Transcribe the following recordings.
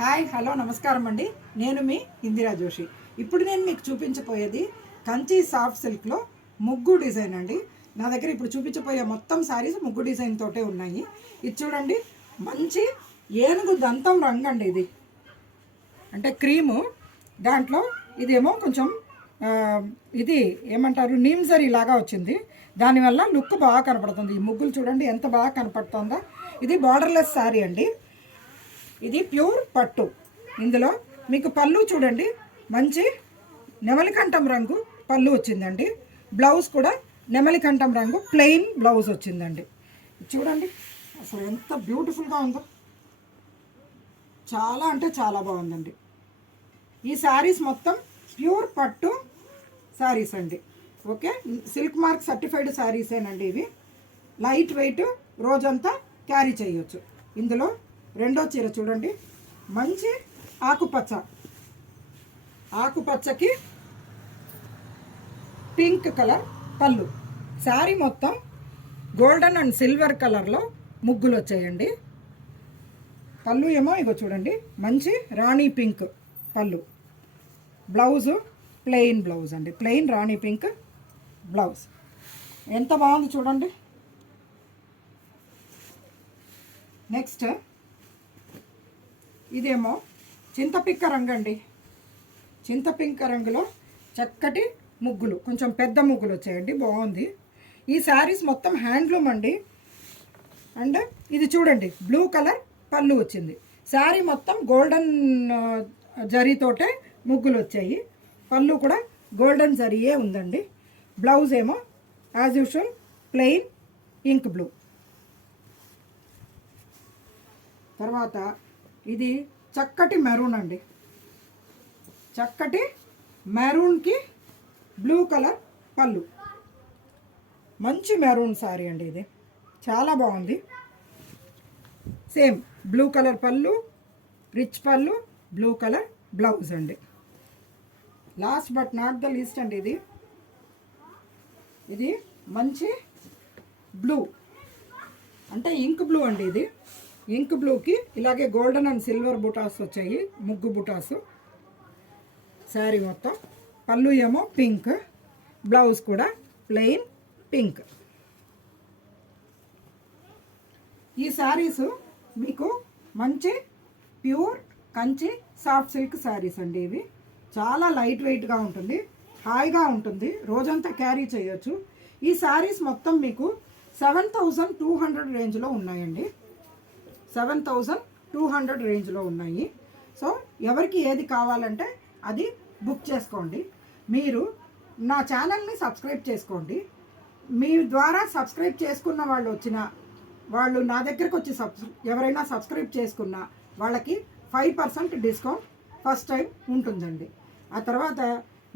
Hi hello నమస్కారం అండి. నేను మీ ఇందిరా జోషి. ఇప్పుడు నేను మీకు చూపించబోయేది కంచి సాఫ్ట్ సిల్క్లో ముగ్గు డిజైన్ అండి. నా దగ్గర ఇప్పుడు చూపించబోయే మొత్తం శారీస్ ముగ్గు డిజైన్ తోటే ఉన్నాయి. ఇది చూడండి, మంచి ఏనుగు దంతం రంగు అండి. ఇది అంటే క్రీము, దాంట్లో ఇదేమో కొంచెం ఇది ఏమంటారు నీమ్జరీ లాగా వచ్చింది. దానివల్ల లుక్ బాగా కనపడుతుంది. ఈ ముగ్గులు చూడండి ఎంత బాగా కనపడుతుందో. ఇది బార్డర్లెస్ శారీ అండి. ఇది ప్యూర్ పట్టు. ఇందులో మీకు పళ్ళు చూడండి, మంచి నెమలికంఠం రంగు పళ్ళు వచ్చిందండి. బ్లౌజ్ కూడా నెమలికంఠం రంగు ప్లెయిన్ బ్లౌజ్ వచ్చిందండి. చూడండి అసలు ఎంత బ్యూటిఫుల్గా ఉందో. చాలా అంటే చాలా బాగుందండి. ఈ శారీస్ మొత్తం ప్యూర్ పట్టు శారీస్ అండి. ఓకే, సిల్క్ మార్క్ సర్టిఫైడ్ శారీసేనండి ఇవి. లైట్ వెయిట్, రోజంతా క్యారీ చేయొచ్చు. ఇందులో రెండో చీర చూడండి, మంచి ఆకుపచ్చ, ఆకుపచ్చకి పింక్ కలర్ పళ్ళు. శారీ మొత్తం గోల్డెన్ అండ్ సిల్వర్ కలర్లో ముగ్గులు వచ్చాయండి. పళ్ళు ఏమో ఇగో చూడండి, మంచి రాణి పింక్ పళ్ళు. బ్లౌజు ప్లెయిన్ బ్లౌజ్ అండి, ప్లెయిన్ రాణి పింక్ బ్లౌజ్. ఎంత బాగుంది చూడండి. నెక్స్ట్ ఇదేమో చింతపిక్క రంగు అండి. చింతపిక్క రంగులో చక్కటి ముగ్గులు, కొంచెం పెద్ద ముగ్గులు వచ్చాయండి, బాగుంది. ఈ శారీస్ మొత్తం హ్యాండ్లూమ్ అండి. అండ్ ఇది చూడండి, బ్లూ కలర్ పళ్ళు వచ్చింది. శారీ మొత్తం గోల్డెన్ జరీతోటే ముగ్గులు వచ్చాయి. పళ్ళు కూడా గోల్డెన్ జరీయే ఉందండి. బ్లౌజ్ ఏమో as usual plain ink blue. తర్వాత ఇది చక్కటి మెరూన్ అండి. చక్కటి మెరూన్కి బ్లూ కలర్ పళ్ళు. మంచి మెరూన్ శారీ అండి ఇది, చాలా బాగుంది. సేమ్ బ్లూ కలర్ పళ్ళు, రిచ్ పళ్ళు, బ్లూ కలర్ బ్లౌజ్ అండి. Last but not the least అండి, ఇది మంచి బ్లూ అంటే ఇంక్ బ్లూ అండి. ఇది ఇంక్ బ్లూకి ఇలాగే గోల్డెన్ అండ్ సిల్వర్ బుటాస్ వచ్చాయి, ముగ్గు బుటాసు. శారీ మొత్తం పళ్ళు ఏమో పింక్, బ్లౌజ్ కూడా ప్లెయిన్ పింక్. ఈ శారీసు మీకు మంచి pure Kanchi soft silk saris అండి. ఇవి చాలా లైట్ వెయిట్గా ఉంటుంది, హాయిగా ఉంటుంది, రోజంతా క్యారీ చేయొచ్చు. ఈ శారీస్ మొత్తం మీకు 7200 రేంజ్లో ఉన్నాయండి. 7200 రేంజ్లో ఉన్నాయి. సో ఎవరికి ఏది కావాలంటే అది బుక్ చేసుకోండి. మీరు నా ఛానల్ని సబ్స్క్రైబ్ చేసుకోండి. మీ ద్వారా సబ్స్క్రైబ్ చేసుకున్న వాళ్ళు నా దగ్గరకు వచ్చి ఎవరైనా సబ్స్క్రైబ్ చేసుకున్న వాళ్ళకి 5% డిస్కౌంట్ ఫస్ట్ టైం ఉంటుందండి. ఆ తర్వాత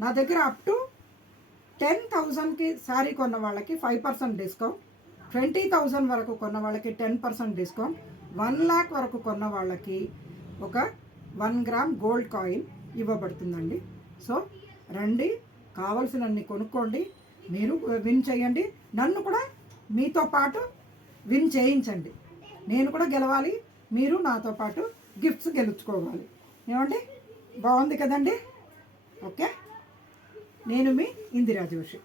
నా దగ్గర అప్ టు 10,000కి శారీ కొన్న వాళ్ళకి 5% డిస్కౌంట్, 20,000 వరకు కొన్న వాళ్ళకి 10% డిస్కౌంట్, 1 lakh వరకు కొన్న వాళ్ళకి ఒక 1 గ్రామ్ గోల్డ్ కాయిన్ ఇవ్వబడుతుందండి. సో రండి, కావలసినన్ని కొనుక్కోండి, మీరు విన్ చేయండి, నన్ను కూడా మీతో పాటు విన్ చేయించండి. నేను కూడా గెలవాలి, మీరు నాతో పాటు గిఫ్ట్స్ గెలుచుకోవాలి. ఏమండి, బాగుంది కదండి? ఓకే, నేను మీ ఇందిరా జోషి.